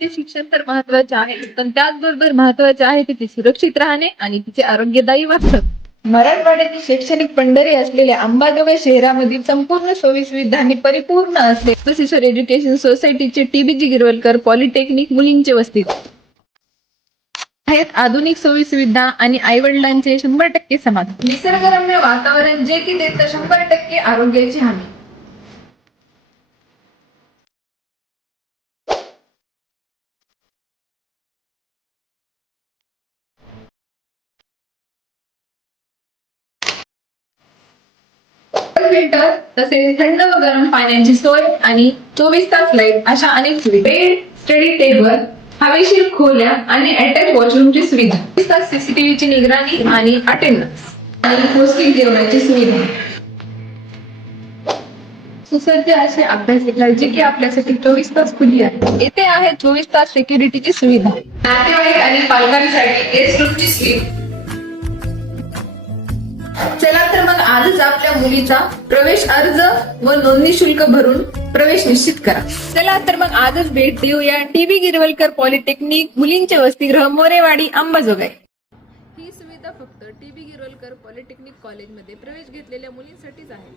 ते शिक्षण तर महत्वाचे आहे, पण त्याचबरोबर महत्वाचे आहे तिथे सुरक्षित राहणे आणि तिचे आरोग्यदायी वातावरण. मराठवाड्याची शैक्षणिक पंढरी असलेल्या अंबाजोगाई शहरामधील संपूर्ण सोयी सुविधांनी परिपूर्ण असले प्रोफेसर एज्युकेशन सोसायटीचे टीबीजी गिरवलकर पॉलिटेक्निक मुलींचे वसतिगृह आहेत. आधुनिक सोयी सुविधा आणि आई वडिलांचे 100% समाधान, निसर्गरम्य वातावरण जे की देतं 100% आरोग्याची हमी. फिल्टर तसेच थंड व गरम पाण्याची सोय आणि 24 तास लाईट अशा अनेक सुविधा. बेड, स्टडी टेबल, हवेशीर खोल्या आणि अटॅच वॉशरूमची सुविधा. 24 तास सीसीटीव्हीची निगराणी आणि अटेंडन्स आणि पौष्टिक जेवणाची सुविधा. सुसज्ज असे अभ्यासिका जे की आपल्यासाठी 24 तास खुली आहे. येथे आहे 24 तास सिक्युरिटीची सुविधा. नातेवाईक आणि पालकांसाठी गेस्ट रूमची सुविधा. चला तर मग आजच आपल्या मुलीचा प्रवेश अर्ज व नोंदणी शुल्क भरून प्रवेश निश्चित करा. चला तर मग आजच भेट देऊया टीबी गिरवलकर पॉलिटेक्निक मुलींचे वसतिगृह मोरेवाडी अंबाजोगाई. ही सुविधा फक्त टीबी गिरवलकर पॉलिटेक्निक कॉलेजमध्ये प्रवेश घेतलेल्या मुलींसाठीच आहे.